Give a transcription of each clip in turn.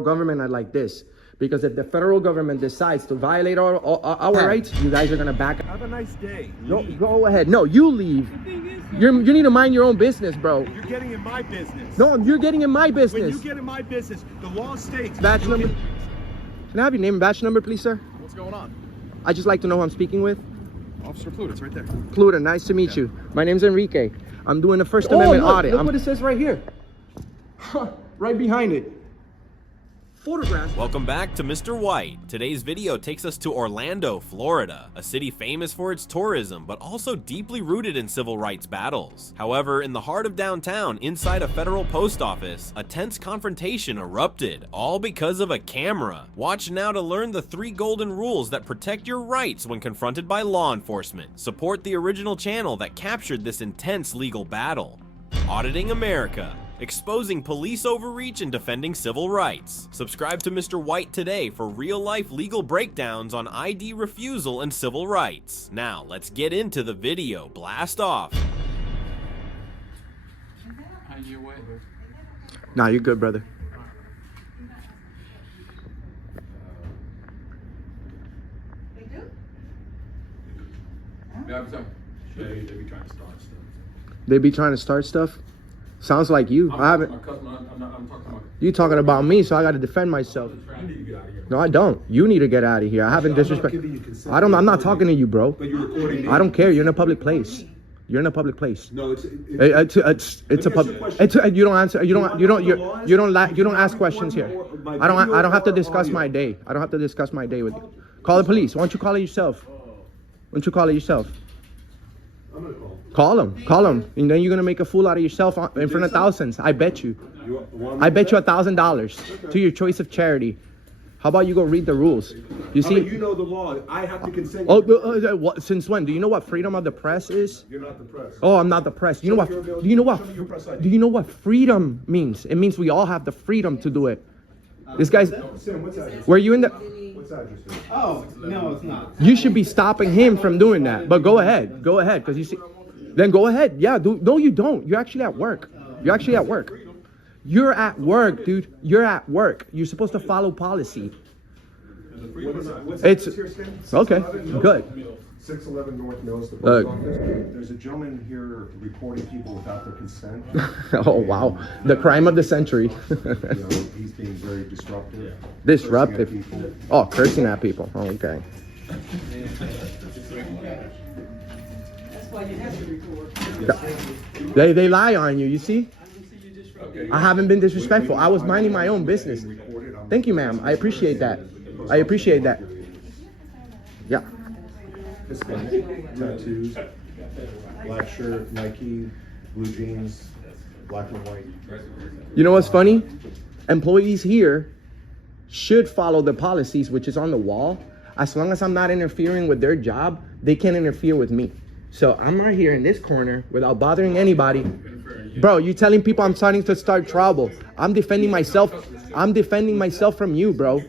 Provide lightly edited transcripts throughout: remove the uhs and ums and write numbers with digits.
government are like this. Because if the federal government decides to violate our rights, you guys are gonna back up. Have a nice day. Go ahead. No, you leave. You need to mind your own business, bro. You're getting in my business. No, you're getting in my business. When you get in my business, the law states. Badge number. Can I have your name and badge number, please, sir? What's going on? I'd just like to know who I'm speaking with. Officer Pluta, it's right there. Pluta, nice to meet you. My name's Enrique. I'm doing a First Amendment audit. Look what it says right here. Right behind it. Photograph. Welcome back to Mr. White. Today's video takes us to Orlando, Florida, a city famous for its tourism, but also deeply rooted in civil rights battles. However, in the heart of downtown, inside a federal post office, a tense confrontation erupted, all because of a camera. Watch now to learn the 3 golden rules that protect your rights when confronted by law enforcement. Support the original channel that captured this intense legal battle. Auditing America. Exposing police overreach and defending civil rights. Subscribe to Mr. White today for real-life legal breakdowns on ID refusal and civil rights. Now, let's get into the video. Blast off. Nah, you're good, brother. They be trying to start stuff? Sounds like you. I haven't. You talking about me, so I got to defend myself. No, I don't. You need to get out of here. I haven't disrespected. I'm not talking to you, bro. I don't care. You're in a public place. You're in a public place. No, it's a public. You don't answer. You don't ask questions here. I don't have to discuss my day. I don't have to discuss my day with you. Call the police. Why don't you call it yourself? Why don't you call it yourself? I'm gonna call him, and then you're gonna make a fool out of yourself in front of thousands. I bet you. I bet you $1,000 to your choice of charity. How about you go read the rules? You see? You know the law. I have to consent. What, since when? Do you know what freedom of the press is? You're not the press. Oh, I'm not the press. You know what? Do you know what freedom means? It means we all have the freedom to do it. This guy's. Were you in the? Oh, no, it's not. You should be stopping him from doing that. But go ahead, because you see. Then go ahead. Yeah. No, you don't. You're actually at work. You're actually at work. You're at work, dude. You're at work. You're supposed to follow policy. It's okay. Good. 611 North Mills, the post office. There's a gentleman here recording people without their consent. Oh wow, the crime of the century. He's being very disruptive. Disruptive. Oh, cursing at people. Oh, okay. That's why you have to record. They lie on you. You see? I haven't been disrespectful. I was minding my own business. Thank you, ma'am. I appreciate that. I appreciate that. Yeah. Tattoos, black shirt, Nike, blue jeans, black and white. You know what's funny? Employees here should follow the policies, which is on the wall. As long as I'm not interfering with their job, they can't interfere with me. So I'm right here in this corner without bothering anybody. Bro, you telling people I'm starting to start trouble. I'm defending myself. I'm defending myself from you, bro.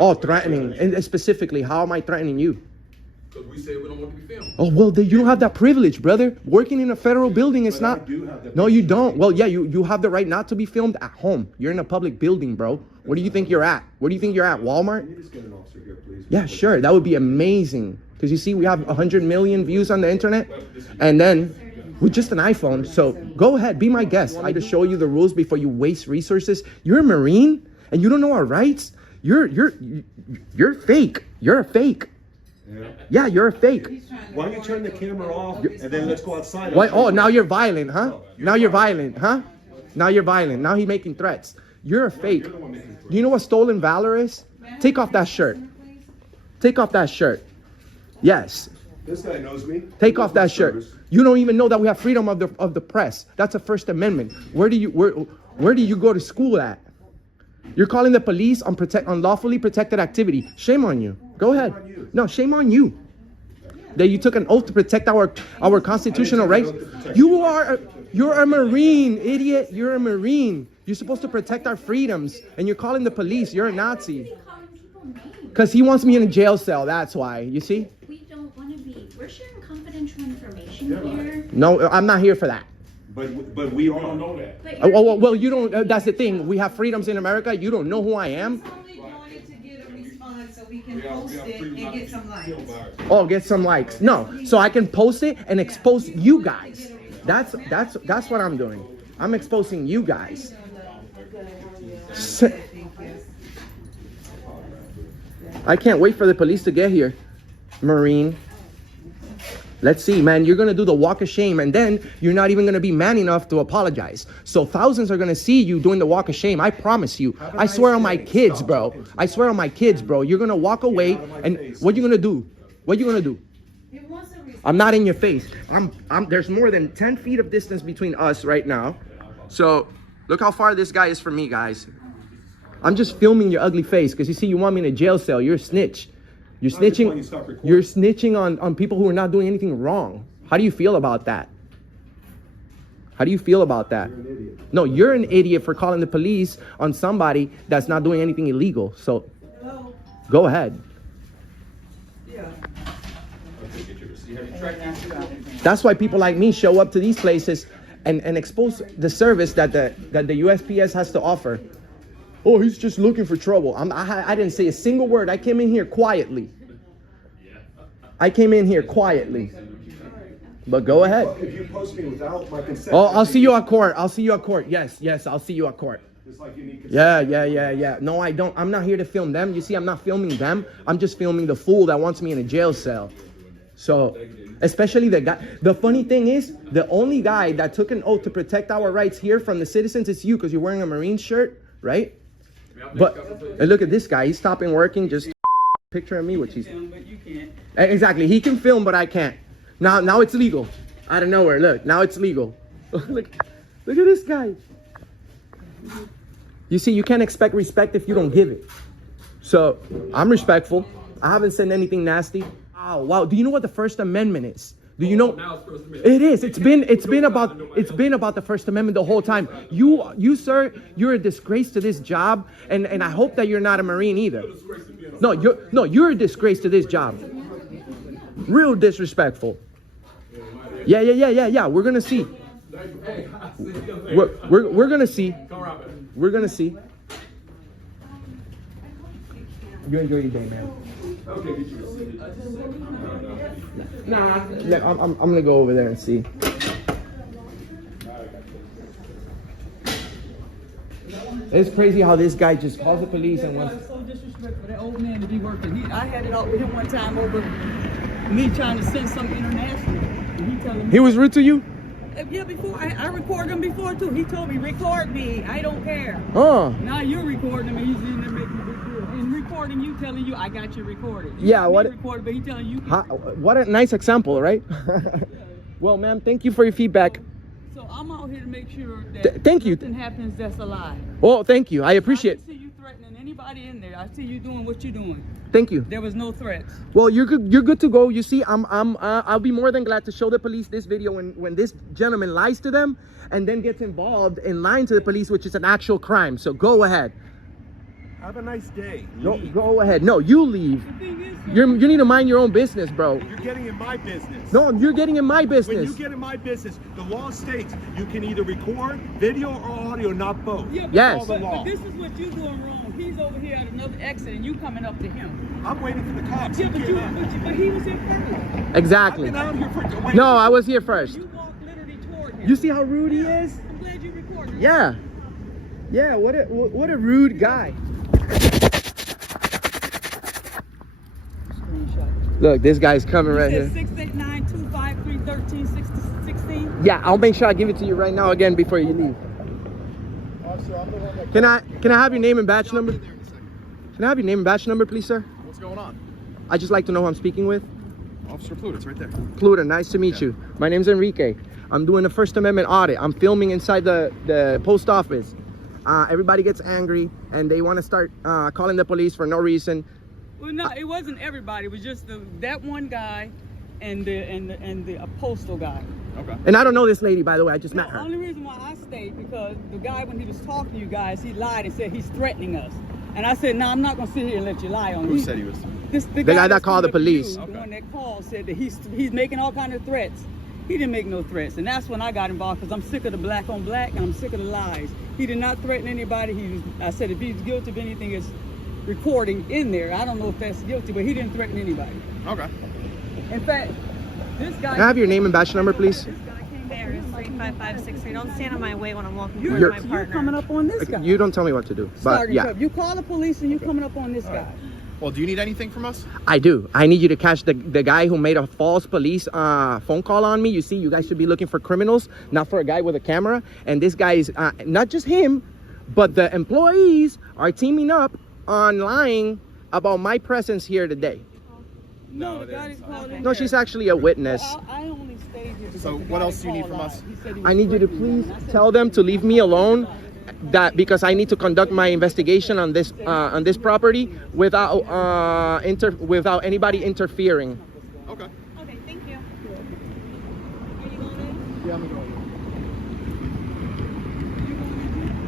Oh, threatening. And specifically, how am I threatening you? Because we say we don't want to be filmed. Oh, well, you don't have that privilege, brother. Working in a federal building, it's not. No, you don't. Well, yeah, you have the right not to be filmed at home. You're in a public building, bro. Where do you think you're at? Where do you think you're at? Walmart? Can you just get an officer here, please? Yeah, sure. That would be amazing. Because you see, we have 100 million views on the internet. And then with just an iPhone. So go ahead, be my guest. I just show you the rules before you waste resources. You're a Marine and you don't know our rights. You're fake. You're a fake. Yeah, you're a fake. Why don't you turn the camera off and then let's go outside? Why? Oh, now you're violent, huh? Now you're violent, huh? Now you're violent. Now he's making threats. You're a fake. Do you know what stolen valor is? Take off that shirt. Take off that shirt. Yes. This guy knows me. Take off that shirt. You don't even know that we have freedom of the press. That's a First Amendment. Where do you go to school at? You're calling the police on unlawfully protected activity. Shame on you. Go ahead. No, shame on you. That you took an oath to protect our constitutional rights. You're a Marine, idiot. You're a Marine. You're supposed to protect our freedoms, and you're calling the police. You're a Nazi. Because he wants me in a jail cell. That's why. You see? We don't want to be. We're sharing confidential information here. No, I'm not here for that. But we We don't are. know that. But Well, you don't. That's the thing. We have freedoms in America. You don't know who I am. He's only doing it to get a response so we can We post have it freedom and not get to some be likes. killed by it. Oh, get some likes. No, so I can post it and expose you guys. That's what I'm doing. I'm exposing you guys. I can't wait for the police to get here, Marine. Let's see, man. You're gonna do the walk of shame, and then you're not even gonna be man enough to apologize. So thousands are gonna see you doing the walk of shame. I promise you. I swear on my kids, bro. I swear on my kids, bro. You're gonna walk away, and what you gonna do? What you gonna do? He wants a response. I'm not in your face. There's more than 10 feet of distance between us right now. So look how far this guy is from me, guys. I'm just filming your ugly face because you see, you want me in a jail cell. You're a snitch. You're snitching. You're snitching on people who are not doing anything wrong. How do you feel about that? How do you feel about that? You're an idiot. No, you're an idiot for calling the police on somebody that's not doing anything illegal. So Hello? go ahead. Yeah. That's why people like me show up to these places and expose the service that the USPS has to offer. Oh, he's just looking for trouble. I didn't say a single word. I came in here quietly. I came in here quietly. But go ahead. If you post me without my consent. Oh, I'll see you at court. I'll see you at court. Yes, I'll see you at court. It's like you need consent. Yeah. No, I don't. I'm not here to film them. You see, I'm not filming them. I'm just filming the fool that wants me in a jail cell. So, especially the guy. The funny thing is, the only guy that took an oath to protect our rights here from the citizens is you, because you're wearing a Marine shirt, right? But look at this guy. He's stopping working. Just picture of me, which he's. But you can't. Exactly. He can film, but I can't. Now it's legal. Out of nowhere. Look, now it's legal. look at this guy. You see, you can't expect respect if you don't give it. So I'm respectful. I haven't said anything nasty. Wow. Do you know what the First Amendment is? Do you know? Now it's First Amendment. It is. It's been about the First Amendment the whole time. You sir, you're a disgrace to this job, and I hope that you're not a Marine either. No, you're a disgrace to this job. Real disrespectful. Yeah. We're gonna see. We're gonna see. We're gonna see. You enjoy your day, man. Nah, I'm gonna go over there and see. It's crazy how this guy just calls the police and wants. That's so disrespectful. That old man to be working. I had it out with him one time over me trying to send some international. And he telling me. He was rude to you? Yeah, before I recorded him before too. He told me record me. I don't care. Oh. Now you're recording him. And he's in there making a big deal. And recording you, telling you I got you recorded. Yeah, what? Recorded, but he telling you. What a nice example, right? Well, ma'am, thank you for your feedback. So I'm out here to make sure that Thank you. nothing happens that's a lie. Oh, thank you. I appreciate it. I didn't see you threatening anybody in there. I see you doing what you're doing. Thank you. There was no threats. Well, you're good to go. You see, I'll be more than glad to show the police this video when this gentleman lies to them and then gets involved in lying to the police, which is an actual crime. So go ahead. Have a nice day. Go ahead. No, you leave. The thing is, You need to mind your own business, bro. You're getting in my business. No, you're getting in my When business. you get in my business, the law states you can either record video or audio, not both. yeah, but, Yes. but this is what you're doing wrong. He's over here at another exit and you coming up to him. I'm waiting for the cops. Yeah, He but cannot. but he was here first. Exactly. I've been out here for wait. No, I was here first. You walked literally toward him. You see how rude he is? I'm glad you recorded. Yeah. Yeah, what a rude guy. Screenshot. Look, this guy's coming right here. 689-253-1316. Yeah, I'll make sure I give it to you right now again before you leave. Can I have your name and badge number? Can I have your name and badge number, please, sir? What's going on? I'd just like to know who I'm speaking with. Officer Pluto, it's right there. Pluto, nice to meet you. My name's Enrique. I'm doing a First Amendment audit. I'm filming inside the post office. Everybody gets angry and they want to start calling the police for no reason. Well, no, it wasn't everybody. It was just that one guy and the postal guy. Okay. And I don't know this lady, by the way. I just met The her. only reason why I stayed because the guy, when he was talking to you guys, he lied and said he's threatening us. And I said, no, I'm not gonna sit here and let you lie on me. Who said he was? The guy that that's called the coming up to police. you, the one that called said that he's making all kind of threats. He didn't make no threats, and that's when I got involved because I'm sick of the black on black and I'm sick of the lies. He did not threaten anybody. I said if he's guilty of anything, it's recording in there. I don't know if that's guilty, but he didn't threaten anybody. Okay. In fact, this guy. Can I have your name and badge number, please? There is 35563. Don't stand in my way when I'm walking towards You're my partner. coming up on this guy. You don't tell me what to do, but Sergeant yeah. Cup, you call the police and you coming up on this guy. Well, do you need anything from us? I do. I need you to catch the guy who made a false police phone call on me. You see, you guys should be looking for criminals, not for a guy with a camera. And this guy is not just him, but the employees are teaming up on lying about my presence here today. No, the guy didn't call in. No, she's actually a witness. I only stayed here. So what else do you need from us? I need you to please tell them to leave me alone. That because I need to conduct my investigation on this property without without anybody interfering. Okay. Okay, thank you. Yeah, I'm going.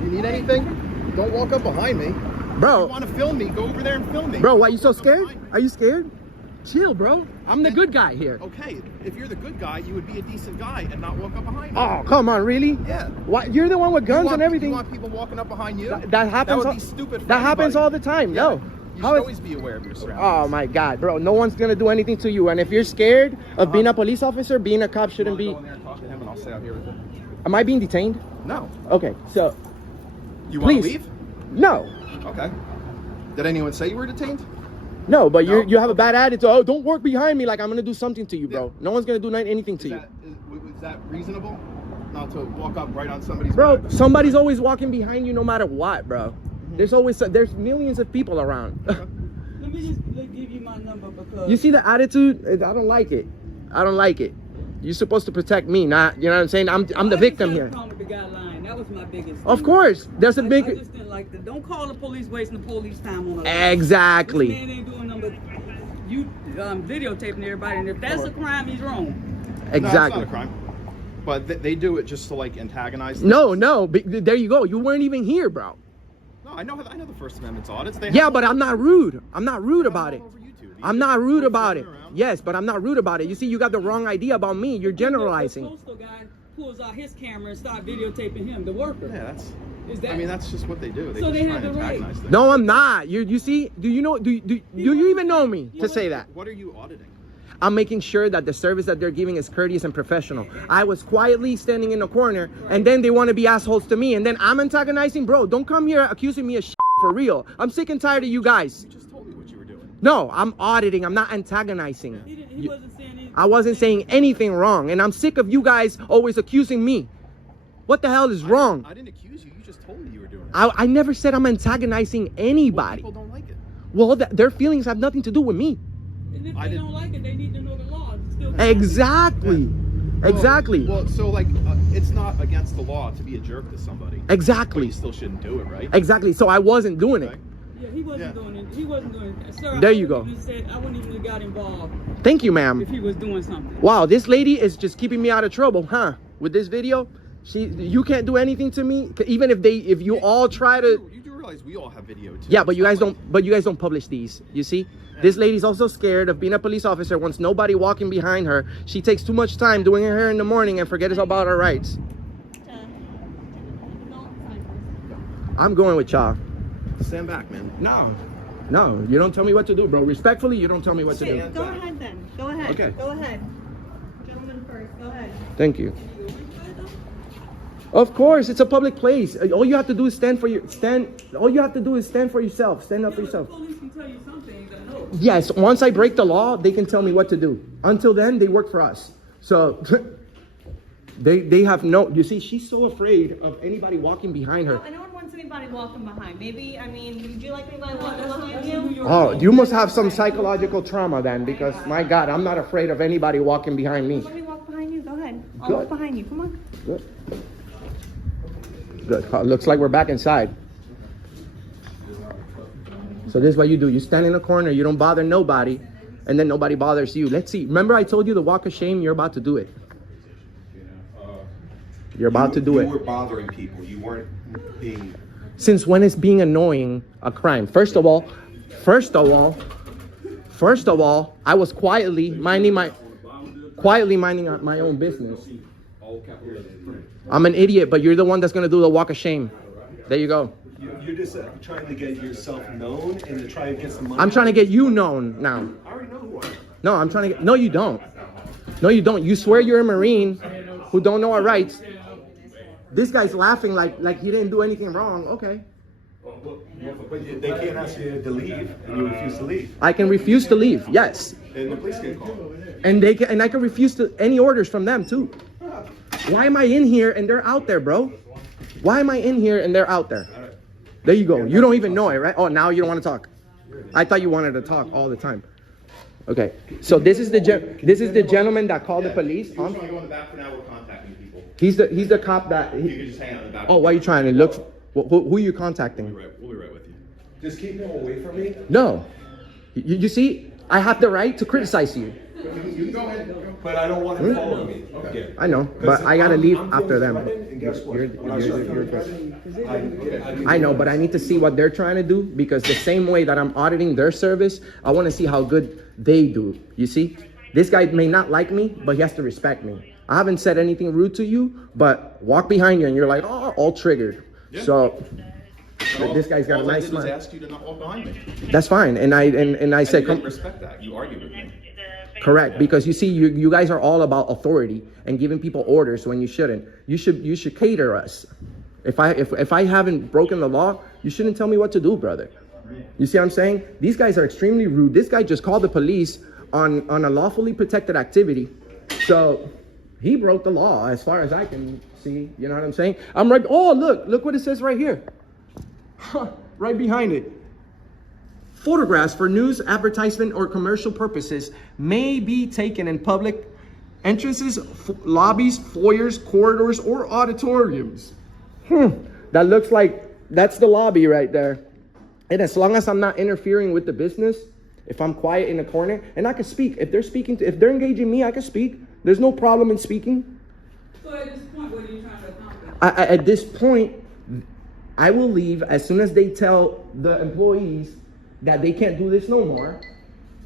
You need anything? Don't walk up behind me. Bro. If you want to film me, go over there and film me. Bro, why are you so Walk up scared? behind me. Are you scared? Chill, bro. I'm the good guy here. Okay, if you're the good guy, you would be a decent guy and not walk up behind me. Oh, come on, really? Yeah. Why? You're the one with guns and everything. You want people walking up behind you? That happens. That would be stupid for that happens anybody. all the time. Yeah. No. You should How is- always be aware of your surroundings. Oh my God, bro! No one's gonna do anything to you. And if you're scared of being a police officer, being a cop shouldn't be. Go in there and talk to him, and I'll stay out here with him. Am I being detained? No. Okay, so You want to Please. leave? no, Okay. Did anyone say you were detained? no. But No? you have a bad attitude. Oh, don't work behind me like I'm gonna do something to you, bro. Yeah. No one's gonna do anything to Is you, that reasonable? Not to walk up right on somebody's bro. back? Somebody's always walking behind you, no matter what, bro. There's millions of people around. Let me just give you my number because You see the attitude? I don't like it. I don't like it. You're supposed to protect me, not, you know what I'm saying? I'm the victim here. Problem with the guy lying. That was my biggest. Of thing. course, there's a I big. just didn't like that. Don't call the police wasting the police time on a lie. This Exactly. man ain't doing nothing but you videotaping everybody, and if that's a crime, he's wrong. No, it's Exactly. not a crime. But they do it just to like antagonize. Things. No. There you go. You weren't even here, bro. No, I know the First Amendment audits. They Yeah, have but I'm not rude. I'm not rude them about all it. over YouTube. I'm not rude They're about it. sitting around. Yes, but I'm not rude about it. You see, you got the wrong idea about me. You're generalizing. The postal guy pulls out his camera and starts videotaping him, the worker. Yeah, that's. Is that? I mean, that's just what they do. They So just they try have and the right. antagonize things. No, I'm not. You see? Do you know? Do you even know me to say that? What are you auditing? I'm making sure that the service that they're giving is courteous and professional. I was quietly standing in the corner, and then they want to be assholes to me, and then I'm antagonizing. Bro, don't come here accusing me of shit for real. I'm sick and tired of you guys. You just told me what you were doing. No, I'm auditing. I'm not antagonizing. He wasn't saying anything. I wasn't saying anything wrong, and I'm sick of you guys always accusing me. What the hell is wrong? I didn't accuse you. You just told me you were doing it. I never said I'm antagonizing Well, anybody. people don't like it. Well, their feelings have nothing to do with me. And if I they didn't- don't like it, they need to know the law. It's still Exactly. Exactly. Well, so like, it's not against the law to be a jerk to somebody. But Exactly. you still shouldn't do it, right? Exactly. So I wasn't doing it. Okay. Yeah, he wasn't Yeah. doing it. He wasn't doing it. Sir, There I you wouldn't go. even said- I wouldn't even have got involved Thank you, ma'am. if he was doing something. Wow, this lady is just keeping me out of trouble, huh? With this video, you can't do anything to me, even if you all try to. You do realize we all have video too. Yeah, but It's you not guys like- don't. But you guys don't publish these. You see, this lady's also scared of being a police officer. Wants nobody walking behind her. She takes too much time doing her hair in the morning and forgets about her rights. I'm going with y'all. Stand back, man. No, you don't tell me what to do, bro. Respectfully, you don't tell me what to do. Go ahead then. Go ahead. Okay. Go ahead. Gentleman first. Go ahead. Thank you. Of course, it's a public place. All you have to do is All you have to do is stand for yourself. Stand up for The yourself. police can tell you something. You gotta know. Yes, once I break the law, they can tell me what to do. Until then, they work for us. So they have no. You see, she's so afraid of anybody walking behind her. No one wants anybody walking behind. Maybe, I mean, would you like anybody walking That's behind a New you? York Oh, law. you must have some psychological trauma then, because my God, I'm not afraid of anybody walking behind me. Let me walk behind you. Go ahead. I'll Good. walk behind you. Come on. Good. Good. Looks like we're back inside. So this is what you do. You stand in a corner, you don't bother nobody, and then nobody bothers you. Let's see. Remember I told you the walk of shame? You're about to do it. You're about to do You it. were bothering people. You weren't being. Since when is being annoying a crime? First of all, I was quietly minding my... quietly minding my own business. All capital letters. I'm an idiot, but you're the one that's gonna do the walk of shame. There you go. You're just trying to get yourself known and to try and get some money. I'm trying to get you known now. I already know who I am. No, I'm trying to get, no you don't. No you don't. You swear you're a Marine who don't know our rights. This guy's laughing like he didn't do anything wrong. Okay. But they can't ask you to leave and you refuse to leave. I can refuse to leave, yes. And the police get called. And I can refuse to any orders from them too. Why am I in here and they're out there, bro? Why am I in here and they're out there? There you go. You don't even know it, right? Oh, now you don't want to talk. I thought you wanted to talk all the time. Okay. So this is the gentleman that called the police. If you just want to go in the back for now, we're contacting people. He's the cop that. You can just hang out in the back. Oh, why are you trying to look? Who are you contacting? We'll be right with you. Just keep him away from me. No. You see, I have the right to criticize you. You can go ahead. But I don't want him following me. Okay. I know, but I gotta leave I'm after feeling them. threatened, and guess what? When I start feeling threatened, I know, but I need to see what they're trying to do because the same way that I'm auditing their service, I want to see how good they do. You see, this guy may not like me, but he has to respect me. I haven't said anything rude to you, but walk behind you and you're like, oh, all triggered. Yeah. So this guy's got a nice All I did was smile. ask you to not walk behind me. That's fine, and I said, You didn't respect that. You argued with me. correct, because you see, you guys are all about authority and giving people orders when you shouldn't. You should cater us. If I haven't broken the law, you shouldn't tell me what to do, brother. You see what I'm saying? These guys are extremely rude. This guy just called the police on a lawfully protected activity. So he broke the law as far as I can see. You know what I'm saying? I'm right. Oh, look what it says right here. Right behind it. Photographs for news, advertisement, or commercial purposes may be taken in public entrances, lobbies, foyers, corridors, or auditoriums. That looks like that's the lobby right there. And as long as I'm not interfering with the business, if I'm quiet in the corner, and I can speak. If they're engaging me, I can speak. There's no problem in speaking. So at this point, what are you trying to accomplish? At this point, I will leave as soon as they tell the employees that they can't do this no more,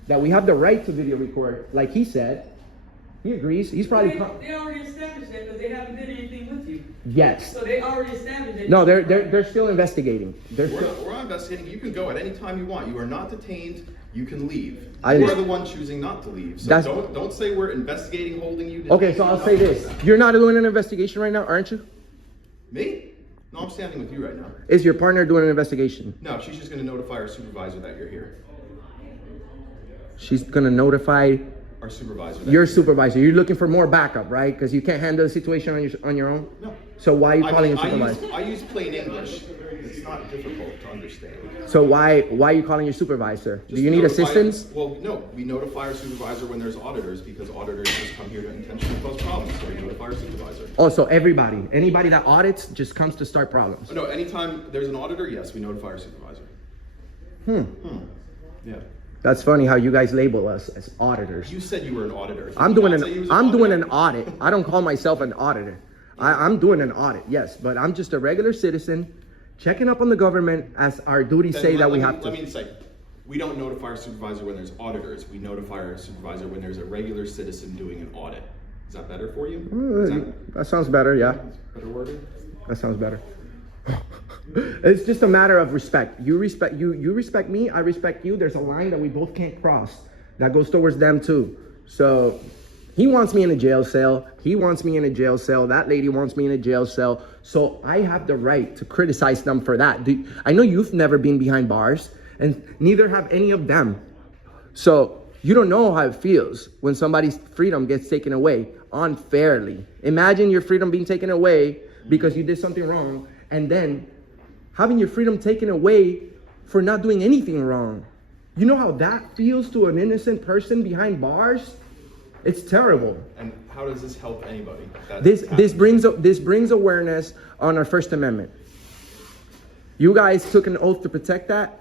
that we have the right to video record, like he said. He agrees. He's probably... They already established that because they haven't done anything with you. Yes. So they already established that. No, they're still investigating. We're not investigating. You can go at any time you want. You are not detained. You can leave. I You are understand. the one choosing not to leave. So That's- don't say we're investigating, holding you. Okay, so I'll say this. You're not doing an investigation right now, aren't you? Me? No, I'm standing with you right now. Is your partner doing an investigation? No, she's just going to notify our supervisor that you're here. She's gonna notify Our supervisor. That your you're supervisor. You're looking for more backup, right? Because you can't handle the situation on your own? No. So why are you I calling mean, your supervisor? I use plain English. It's not difficult to understand. So why are you calling your supervisor? Do Just you need notify- assistance? Well, no. We notify our supervisor when there's auditors because auditors just come here to intentionally cause problems. So we notify our supervisor. Oh, so anybody that audits just comes to start problems. No, anytime there's an auditor, yes, we notify our supervisor. Yeah. That's funny how you guys label us as auditors. You said you were an auditor. Did I'm you doing not say you was an auditor? audit. I don't call myself an auditor. I'm doing an audit, yes, but I'm just a regular citizen checking up on the government as our duties Then say let- that we let have me- to. Let me say, we don't notify our supervisor when there's auditors. We notify our supervisor when there's a regular citizen doing an audit. Is that better for you? Is That sounds better, yeah. better worded? That sounds better. It's just a matter of respect. You respect me, I respect you. There's a line that we both can't cross that goes towards them too. So he wants me in a jail cell. He wants me in a jail cell. That lady wants me in a jail cell. So I have the right to criticize them for that. I know you've never been behind bars, and neither have any of them. So you don't know how it feels when somebody's freedom gets taken away unfairly. Imagine your freedom being taken away because you did something wrong, and then having your freedom taken away for not doing anything wrong. You know how that feels to an innocent person behind bars? It's terrible. And how does this help anybody? This brings awareness on our First Amendment. You guys took an oath to protect that,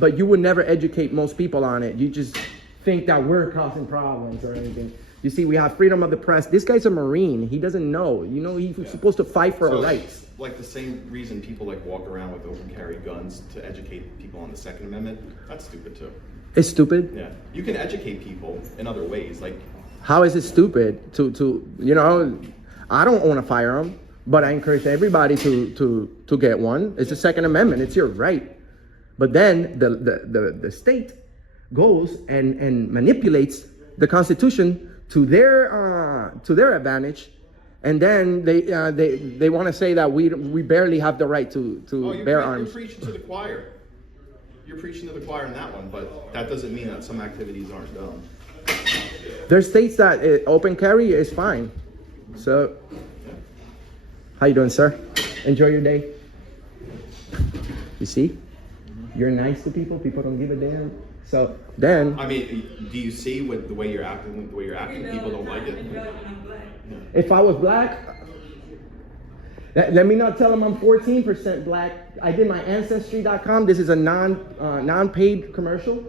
but you would never educate most people on it. You just think that we're causing problems or anything. You see, we have freedom of the press. This guy's a Marine. He doesn't know. You know, he's supposed to fight for our rights. Like the same reason people like walk around with open carry guns to educate people on the Second Amendment, that's stupid too. It's stupid. Yeah, you can educate people in other ways. Like How is it stupid to you know? I don't own a firearm, but I encourage everybody to get one. It's the Second Amendment. It's your right. But then the state goes and manipulates the Constitution to their advantage, and then they want to say that we barely have the right to bear arms. You're preaching to the choir. You're preaching to the choir in that one, but that doesn't mean that some activities aren't done. There's states that open carry is fine. So, how you doing, sir? Enjoy your day. You see, you're nice to people. People don't give a damn. So then, I mean, do you see with the way you're acting? The way you're acting, people don't like it. if I was black, let me not tell them I'm 14% black. I did my Ancestry.com. This is a non-paid commercial.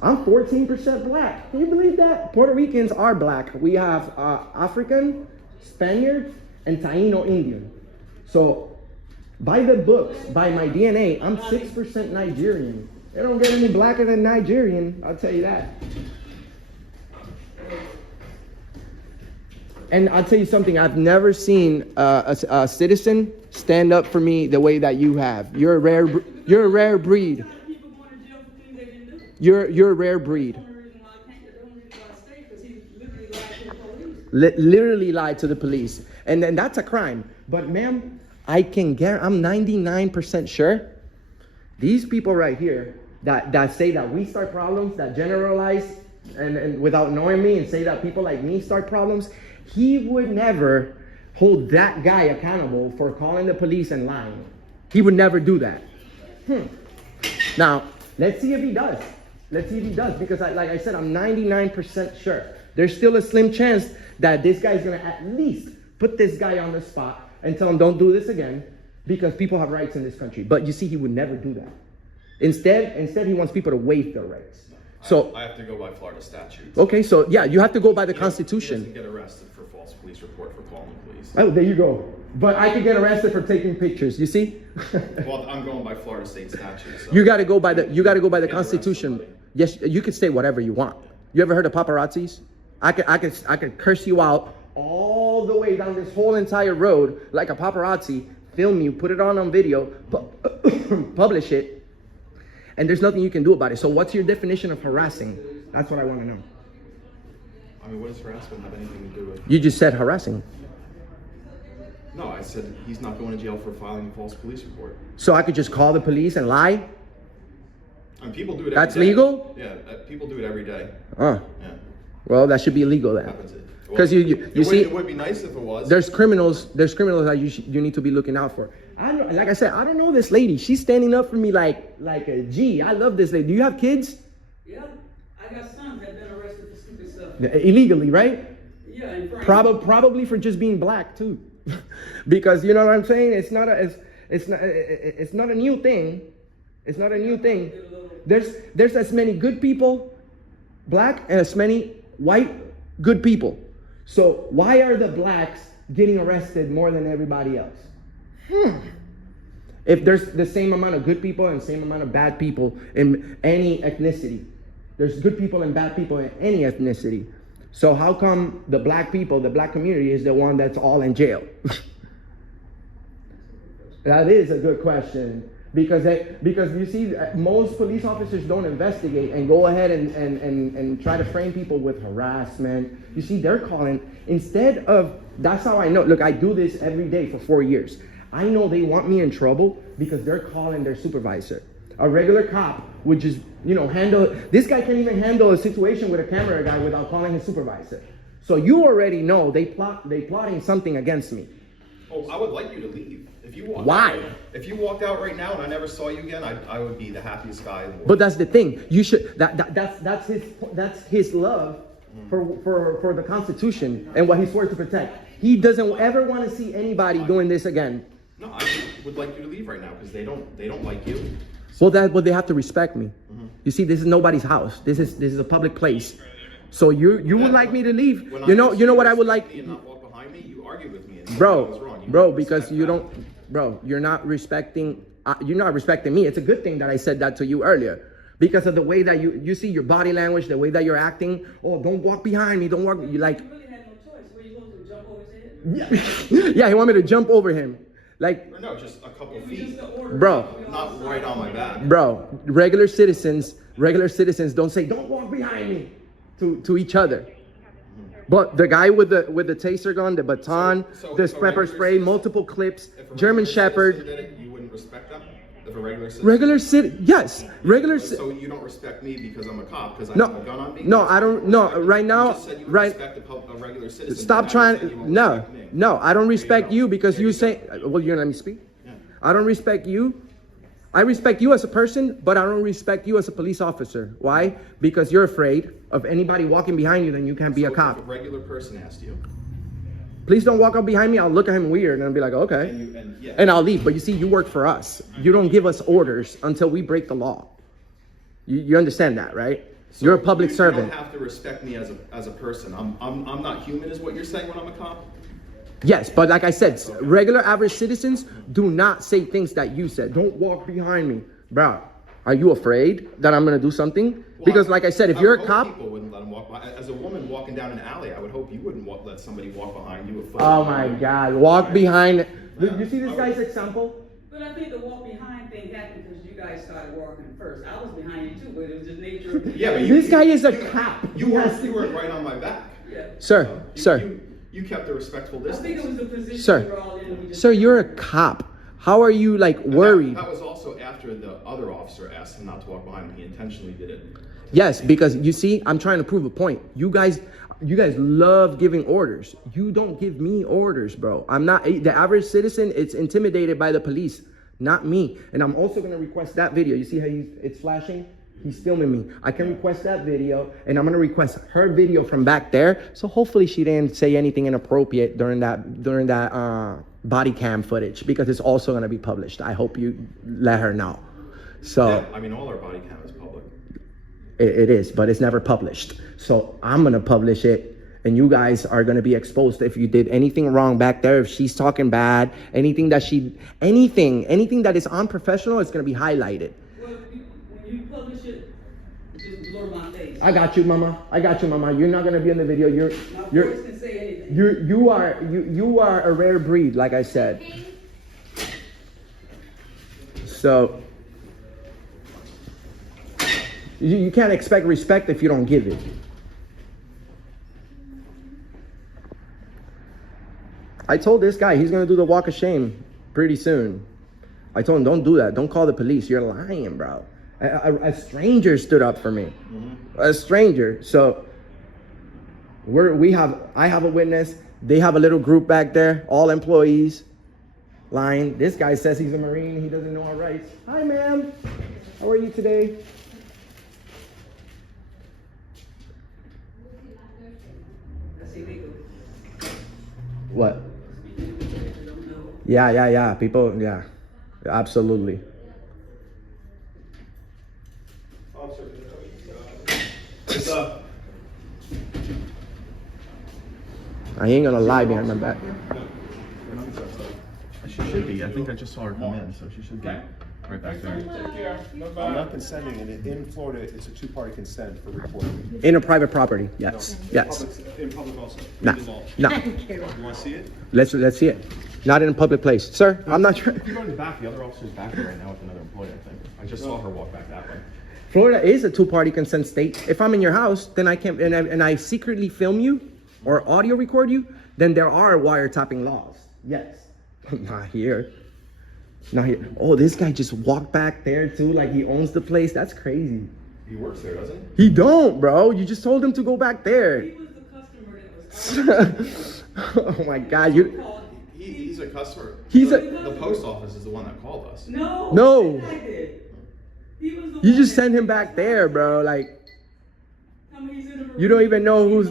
I'm 14% black. Can you believe that? Puerto Ricans are black. We have African, Spaniard, and Taino Indian. So by the books, by my DNA, I'm 6% Nigerian. They don't get any blacker than Nigerian, I'll tell you that. And I'll tell you something, I've never seen a citizen stand up for me the way that you have. You're a rare breed. You're a rare breed. Literally lied to the police. And then that's a crime. But ma'am, I can guarantee, I'm 99% sure, these people right here that say that we start problems, that generalize and without knowing me and say that people like me start problems, he would never hold that guy accountable for calling the police and lying. He would never do that. Now, let's see if he does. Let's see if he does, because like I said, I'm 99% sure. There's still a slim chance that this guy's gonna at least put this guy on the spot and tell him don't do this again, because people have rights in this country. But you see, he would never do that. Instead he wants people to waive their rights. So I have to go by Florida statutes. Okay, so yeah, you have to go by the Constitution. He doesn't get arrested for false police report for calling the police. Oh, there you go. But I could get arrested for taking pictures. You see? Well, I'm going by Florida state statutes. So. You got to go by the Constitution. Yes, you could say whatever you want. You ever heard of paparazzis? I could curse you out all the way down this whole entire road like a paparazzi. Film you, put it on video, publish it. And there's nothing you can do about it. So what's your definition of harassing? That's what I want to know. I mean, what does harassment have anything to do with? You just said harassing. No, I said he's not going to jail for filing a false police report. So I could just call the police and lie? And people do it every That's day. legal? Yeah, people do it every day. Yeah. Well, that should be illegal then. Because you see, it would be nice if it was. There's criminals that you need to be looking out for. Like I said, I don't know this lady. She's standing up for me like a G. I love this lady. Do you have kids? Yeah, I got sons that have been arrested for stupid stuff. Illegally, right? Yeah, in France. Probably for just being black too, because you know what I'm saying. It's not a new thing. It's not a new thing. There's as many good people, black, and as many white good people. So why are the blacks getting arrested more than everybody else? If there's the same amount of good people and the same amount of bad people in any ethnicity, there's good people and bad people in any ethnicity. So how come the black people, the black community, is the one that's all in jail? That is a good question. Because you see, most police officers don't investigate and go ahead and try to frame people with harassment. You see, they're calling, instead of, that's how I know. Look, I do this every day for 4 years. I know they want me in trouble because they're calling their supervisor. A regular cop would just, handle, this guy can't even handle a situation with a camera guy without calling his supervisor. So you already know they plotting something against me. Oh, I would like you to leave. Why? If you walked out right now and I never saw you again, I would be the happiest guy in the world. But that's the thing. You should. That's his love for the Constitution and what he swore to protect. He doesn't ever want to see anybody doing this again. No, I would like you to leave right now because they don't like you. Well, they have to respect me. Mm-hmm. You see, this is nobody's house. This is a public place. So you would like me to leave? You know what I would like. And not walk behind me. You argue with me. Bro, because you don't. Bro, you're not respecting me. It's a good thing that I said that to you earlier, because of the way that you see your body language, the way that you're acting. Oh, don't walk behind me. Don't walk. You like. You really had no choice. Were you supposed to jump over his head? Yeah, he wanted me to jump over him. Like, Or no, just a couple It was feet. just the order. bro, Not right on my back. bro, regular citizens don't say, don't walk behind me to each other. But the guy with the taser gun, the baton, So the if a pepper regular spray, citizen- multiple clips, If a German regular citizen Shepherd, did it, you wouldn't respect them? If a regular citizen. yes, regular. So you don't respect me because I'm a cop, because I No, have a gun on me? no, I don't. No, Respect you. right now, You just said you would right. respect a regular citizen. Stop Now trying. you're saying you won't No, respect me. no, I don't respect go. you because There you you say. Well, you're gonna let me speak. Yeah. I don't respect you. I respect you as a person, but I don't respect you as a police officer. Why? Because you're afraid of anybody walking behind you, then you can't be a So cop. If a regular person asked you, Please don't walk up behind me. I'll look at him weird and I'll be like, okay. And I'll leave. But you see, you work for us. You don't give us orders until we break the law. You understand that, right? So You're a public you servant. don't have to respect me as a person. I'm not human, is what you're saying when I'm a cop? Yes, but like I said, regular average citizens do not say things that you said. Don't walk behind me. Bro, are you afraid that I'm going to do something? Because like I said, if you're a cop... People wouldn't let them walk by. As a woman walking down an alley, I would hope you wouldn't let somebody walk behind you. A foot Oh behind my you. God, walk behind... You see this guy's example? But I think the walk behind thing happened because you guys started walking first. I was behind you too, but it was just nature of the Yeah, but This guy is a cop. You weren't right on my back. Yeah. Sir, sir, You kept a respectful I think it distance. was the position Sir. we were all in. We just sir, you're a cop. How are you like worried? That was also after the other officer asked him not to walk behind him. He intentionally did it. Yes, because you see, I'm trying to prove a point. You guys love giving orders. You don't give me orders, bro. I'm not the average citizen. It's intimidated by the police, not me. And I'm also gonna request that video. You see how it's flashing? He's filming me. I can request that video, and I'm gonna request her video from back there. So hopefully she didn't say anything inappropriate during that body cam footage, because it's also gonna be published. I hope you let her know. So. Yeah, I mean, all our body cam is public. It is, but it's never published. So I'm gonna publish it, and you guys are gonna be exposed if you did anything wrong back there. If she's talking bad, anything that is unprofessional, it's gonna be highlighted. Well, when you publish it, just blur my face. I got you, mama. You're not gonna be in the video. My voice can say anything. You are a rare breed, like I said. So you can't expect respect if you don't give it. I told this guy he's gonna do the walk of shame pretty soon. I told him, don't do that. Don't call the police. You're lying, bro. A stranger stood up for me. Mm-hmm. A stranger. So I have a witness. They have a little group back there, all employees, lying. This guy says he's a Marine. He doesn't know our rights. Hi, ma'am. How are you today? That's illegal. What? Yeah. People, yeah. Absolutely. What's up? I ain't gonna lie behind my back. She should be. I think I just saw her come in, so she should be right back there. I'm not consenting, and in Florida, it's a two-party consent for recording. In a private property, yes. Yes. In public also. No. No. You want to see it? Let's see it. Not in a public place. Sir, I'm not sure. If you go in the back, the other officer's back there right now with another employee, I think. I just saw her walk back that way. Florida is a two-party consent state. If I'm in your house, then I can and I secretly film you or audio record you, then there are wiretapping laws. Yes. Not here. Not here. Oh, this guy just walked back there too, like he owns the place. That's crazy. He works there, doesn't he? He don't, bro. You just told him to go back there. He was the customer that was Oh my God, you. He's a customer. He's the post office is the one that called us. No. I did. He was the You one just that- send him back there, bro. Like I mean, he's in the you don't even know who's.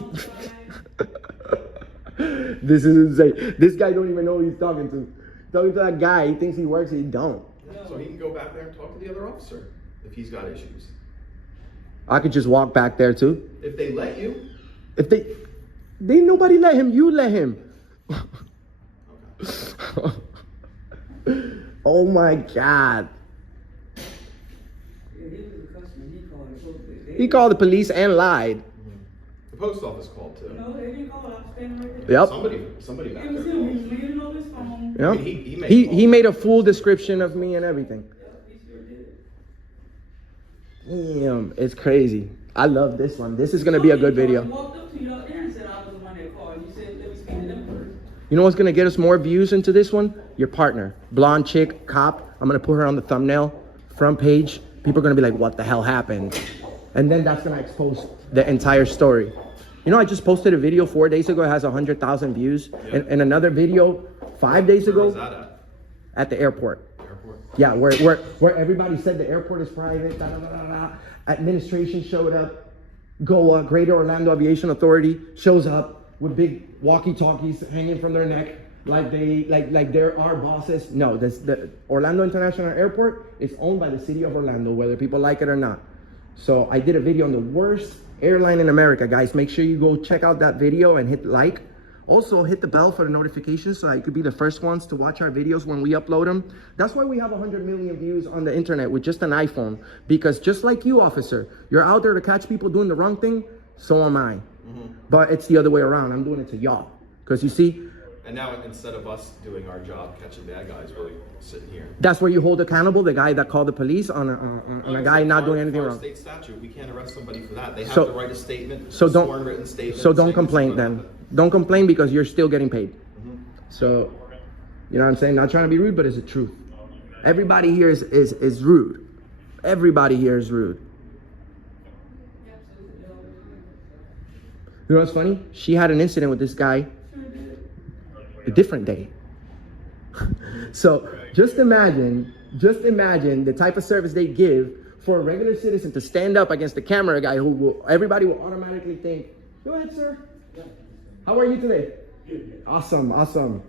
This is insane. This guy don't even know who he's talking to. Talking to that guy, he thinks he works, he don't. So he can go back there and talk to the other officer if he's got issues. I could just walk back there too. If they let you. If they nobody let him, you let him. Oh my God. Yeah, he was the He called the police and lied. The post office called too. No, they didn't call. I was standing right there. Yep. Somebody back It was there him. He called. was leaning on his phone. Yep. I mean, he He made a full description of me and everything. Yep, he sure did. Damn, it's crazy. I love this one. This is gonna be a good He video. walked up to you out there and said, I was the one that called. You said, let me speak to them first. You know what's gonna get us more views into this one? Your partner, blonde chick, cop. I'm gonna put her on the thumbnail, front page. People are gonna be like, what the hell happened? And then that's gonna expose the entire story. You know, I just posted a video 4 days ago. It has 100,000 views. Yeah. And another video 5 days Where ago was that at the airport. Airport. Yeah, where everybody said the airport is private. Da, da, da, da, da. Administration showed up. GOA, Greater Orlando Aviation Authority, shows up with big walkie-talkies hanging from their neck, like they're our bosses. No, the Orlando International Airport is owned by the city of Orlando, whether people like it or not. So I did a video on the worst airline in America, guys. Make sure you go check out that video and hit like. Also, hit the bell for the notifications so that you could be the first ones to watch our videos when we upload them. That's why we have 100 million views on the internet with just an iPhone. Because just like you, officer, you're out there to catch people doing the wrong thing, so am I. But it's the other way around. I'm doing it to y'all. Because you see, And now instead of us doing our job catching bad guys, we're sitting here. that's where you hold accountable the guy that called the police on a guy not doing anything wrong. State statute, we can't arrest somebody for that. They have So- to write a statement, So don't, sworn written statement. so don't saying complain this is what then. happened. Don't complain because you're still getting paid. So, you know what I'm saying? Not trying to be rude, but it's the truth. Everybody here is rude. Everybody here is rude. You know what's funny? She had an incident with this guy a different day. So just imagine the type of service they give for a regular citizen to stand up against the camera guy everybody will automatically think, go ahead, sir. How are you today? Awesome, awesome.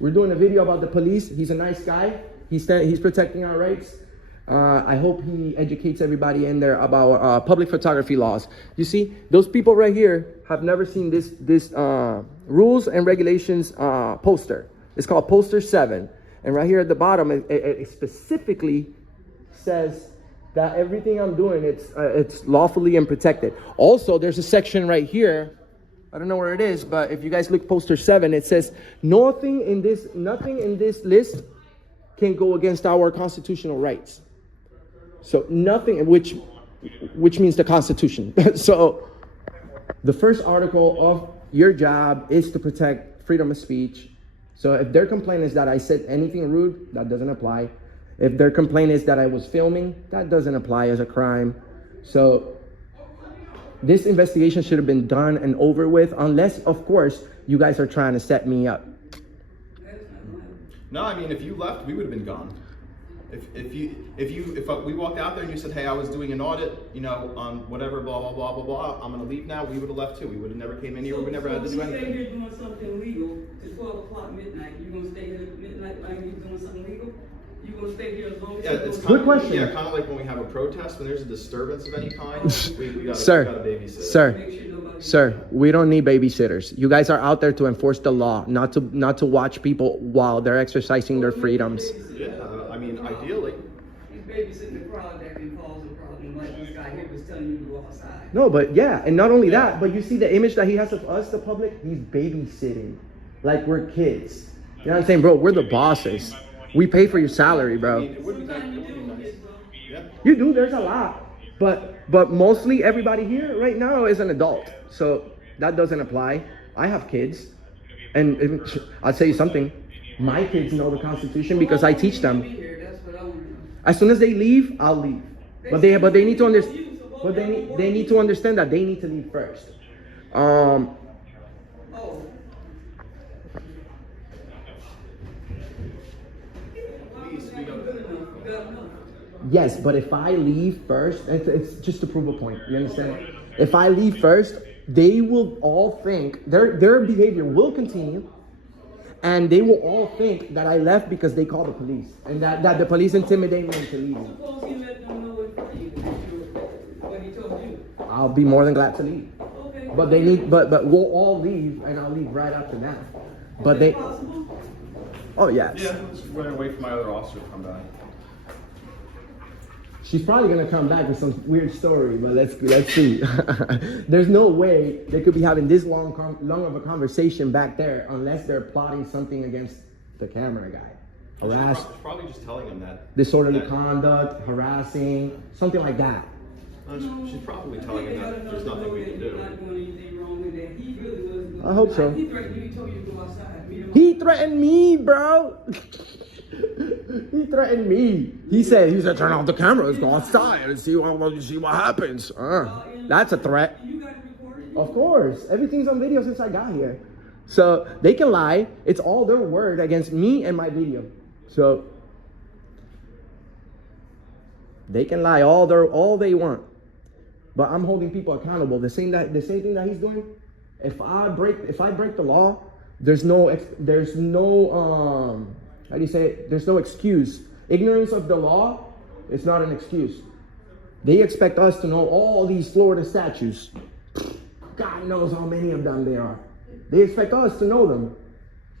We're doing a video about the police. He's a nice guy. He's protecting our rights. I hope he educates everybody in there about public photography laws. You see, those people right here have never seen this rules and regulations poster. It's called poster 7. And right here at the bottom, it specifically says that everything I'm doing, it's lawfully and protected. Also, there's a section right here. I don't know where it is, but if you guys look poster 7, it says nothing in this list can go against our constitutional rights. So nothing, which means the Constitution. So the first article of your job is to protect freedom of speech. So if their complaint is that I said anything rude, that doesn't apply. If their complaint is that I was filming, that doesn't apply as a crime. So this investigation should have been done and over with, unless, of course, you guys are trying to set me up. No, I mean, if you left, we would have been gone. If we walked out there and you said, hey, I was doing an audit, you know, on whatever, blah, blah, blah, blah, blah, I'm going to leave now, we would have left too. We would have never came in here. We would never had to do Stay anything. here doing something legal to 12 o'clock midnight. You gonna stay here at midnight like you doing something legal? You gonna stay here as long as Yeah, you it's go- Good question. Yeah, kind of like when we have a protest, when there's a disturbance of any kind, we gotta Sir, babysit. Sir, we don't need babysitters. You guys are out there to enforce the law, not to watch people while they're exercising their freedoms. Yeah, I mean, ideally. He's babysitting the crowd that can cause a problem, like this guy here was telling you to go outside. No, but yeah, and not only that, but you see the image that he has of us, the public, he's babysitting. Like we're kids. You know what I'm saying, bro? We're the bosses. We pay for your salary, I bro. mean, it would be nice. Sometimes It you would be do, nice. Yeah. You do, there's a lot. But mostly everybody here right now is an adult. So that doesn't apply. I have kids. And I'll tell you something. My kids know the Constitution because I teach them. That's what I want to know. As soon as they leave, I'll leave. But they need to understand. But they need to understand that they need to leave first. Oh. Yes, but if I leave first, it's just to prove a point. You understand? If I leave first, they will all think their behavior will continue, and they will all think that I left because they called the police and that the police intimidated me into leaving. Suppose you let them know what he told you. I'll be more than glad to leave. Okay. But they need, but we'll all leave, and I'll leave right after that. But they, Possible? oh yes. Yeah, just went away for my other officer to come back. She's probably gonna come back with some weird story, but let's see. There's no way they could be having this long of a conversation back there unless they're plotting something against the camera guy. Harass, Probably just telling him that. disorderly conduct, harassing, something like that. She's probably telling him that there's nothing we can do. I hope so. He threatened you. He told you to go outside. Meet him He threatened me, bro. He threatened me. He said, turn off the cameras, go outside and see what happens. That's a threat. You got it recorded? Of course. Everything's on video since I got here. So they can lie. It's all their word against me and my video. So they can lie all they want. But I'm holding people accountable. The same thing that he's doing. If I break the law, there's no how do you say it? There's no excuse. Ignorance of the law is not an excuse. They expect us to know all these Florida statutes. God knows how many of them there are. They expect us to know them.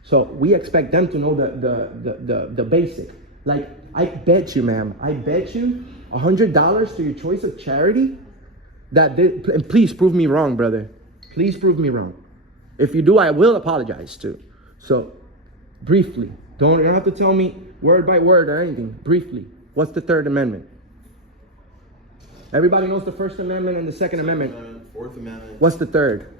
So we expect them to know the basic. Like, I bet you, ma'am, $100 to your choice of charity. And please prove me wrong, brother. Please prove me wrong. If you do, I will apologize too. So, briefly, you don't have to tell me word by word or anything. Briefly, what's the Third Amendment? Everybody knows the First Amendment and the Second Amendment. Fourth Amendment. What's the third?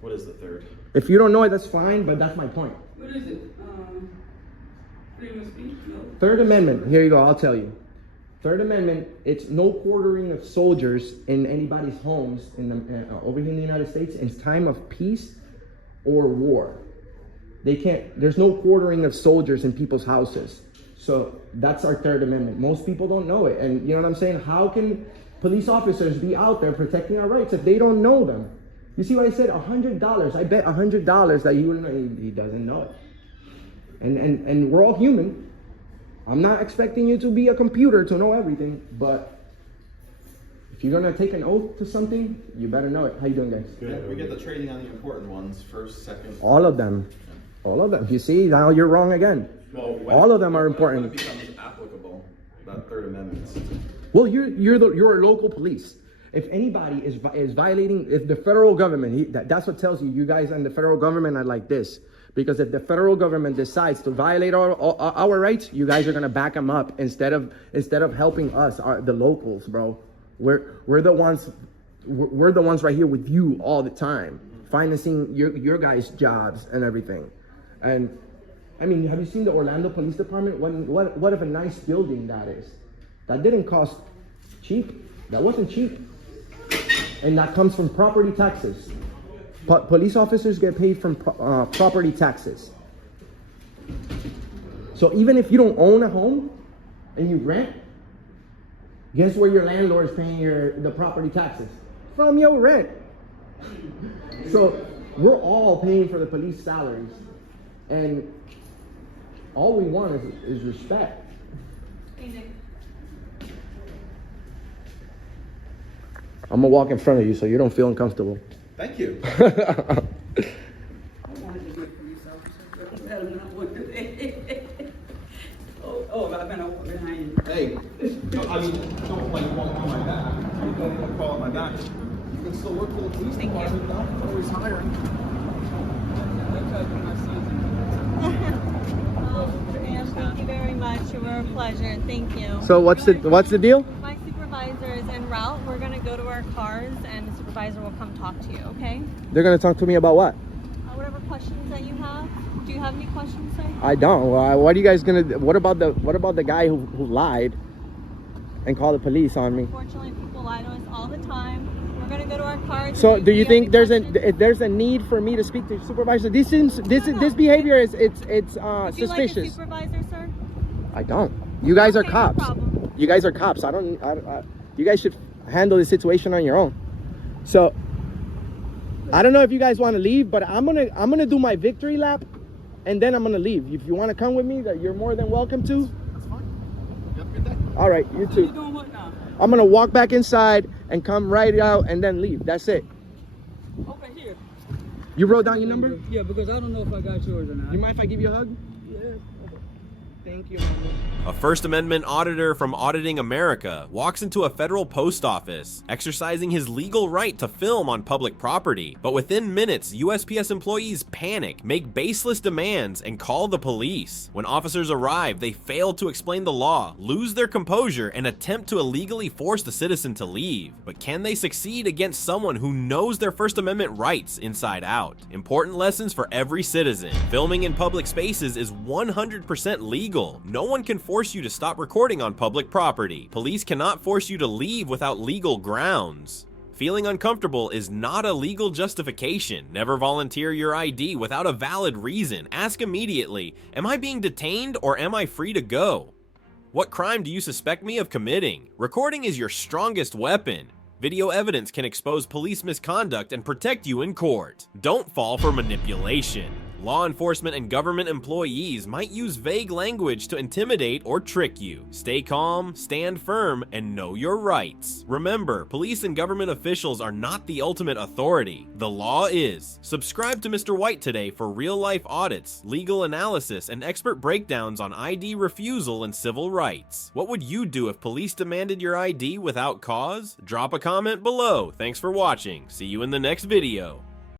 What is the third? If you don't know it, that's fine, but that's my point. What is it? Freedom of speech? No. Third Amendment, here you go, I'll tell you. Third Amendment, it's no quartering of soldiers in anybody's homes over here in the United States in time of peace or war. There's no quartering of soldiers in people's houses. So that's our Third Amendment. Most people don't know it. And you know what I'm saying? How can police officers be out there protecting our rights if they don't know them? You see what I said? $100. I bet $100 that he wouldn't know. He doesn't know it. And we're all human. I'm not expecting you to be a computer to know everything, but if you're gonna take an oath to something, you better know it. How you doing, guys? Good. We get the training on the important ones, first, second. All of them. All of them. You see, now you're wrong again. Well, all of them are important. When it becomes applicable, that Third Amendment. Well, you're a local police. If anybody is violating, if the federal government, that's what tells you guys and the federal government are like this. Because if the federal government decides to violate our rights, you guys are gonna back them up instead of helping us, the locals, bro. We're the ones right here with you all the time, financing your guys' jobs and everything. And I mean, have you seen the Orlando Police Department? What of a nice building that is? That didn't cost cheap. That wasn't cheap, and that comes from property taxes. Police officers get paid from property taxes. So even if you don't own a home and you rent, guess where your landlord is paying the property taxes? From your rent. So we're all paying for the police salaries, and all we want is respect. I'm gonna walk in front of you so you don't feel uncomfortable. Thank you. I wanted to get police officer, but that is not what it is. Oh, I've been over behind you. Hey, no, I mean, don't like walk on my back. Don't crawl on my back. You can still work for the police department. I'm always hiring. Ma'am, thank you very much. You were a pleasure. Thank you. So what's the deal? My supervisor is en route. We're going to go to our cars and the supervisor will come talk to you, okay? They're gonna talk to me about what? Whatever questions that you have. Do you have any questions, sir? I don't. What are you guys gonna? What about the guy who lied and called the police on me? Unfortunately, people lie to us all the time. We're going to go to our cars. So do you think there's a need for me to speak to your supervisor? This behavior is Would you suspicious. like a supervisor, sir? I don't. You guys are Okay, no cops. problem. You guys are cops. You guys should handle the situation on your own. So I don't know if you guys want to leave, but I'm gonna do my victory lap, and then I'm gonna leave. If you want to come with me, that you're more than welcome to. That's fine. You have a good day. All right, you You too. doing what now? I'm gonna walk back inside and come right out and then leave. That's it. Okay, here. You wrote down your number? Yeah, because I don't know if I got yours or not. You mind if I give you a hug? Yeah. Thank you. A First Amendment auditor from Auditing America walks into a federal post office, exercising his legal right to film on public property. But within minutes, USPS employees panic, make baseless demands, and call the police. When officers arrive, they fail to explain the law, lose their composure, and attempt to illegally force the citizen to leave. But can they succeed against someone who knows their First Amendment rights inside out? Important lessons for every citizen. Filming in public spaces is 100% legal. No one can force you to stop recording on public property. Police cannot force you to leave without legal grounds. Feeling uncomfortable is not a legal justification. Never volunteer your ID without a valid reason. Ask immediately, am I being detained or am I free to go? What crime do you suspect me of committing? Recording is your strongest weapon. Video evidence can expose police misconduct and protect you in court. Don't fall for manipulation. Law enforcement and government employees might use vague language to intimidate or trick you. Stay calm, stand firm, and know your rights. Remember, police and government officials are not the ultimate authority. The law is. Subscribe to Mr. White today for real-life audits, legal analysis, and expert breakdowns on ID refusal and civil rights. What would you do if police demanded your ID without cause? Drop a comment below. Thanks for watching. See you in the next video.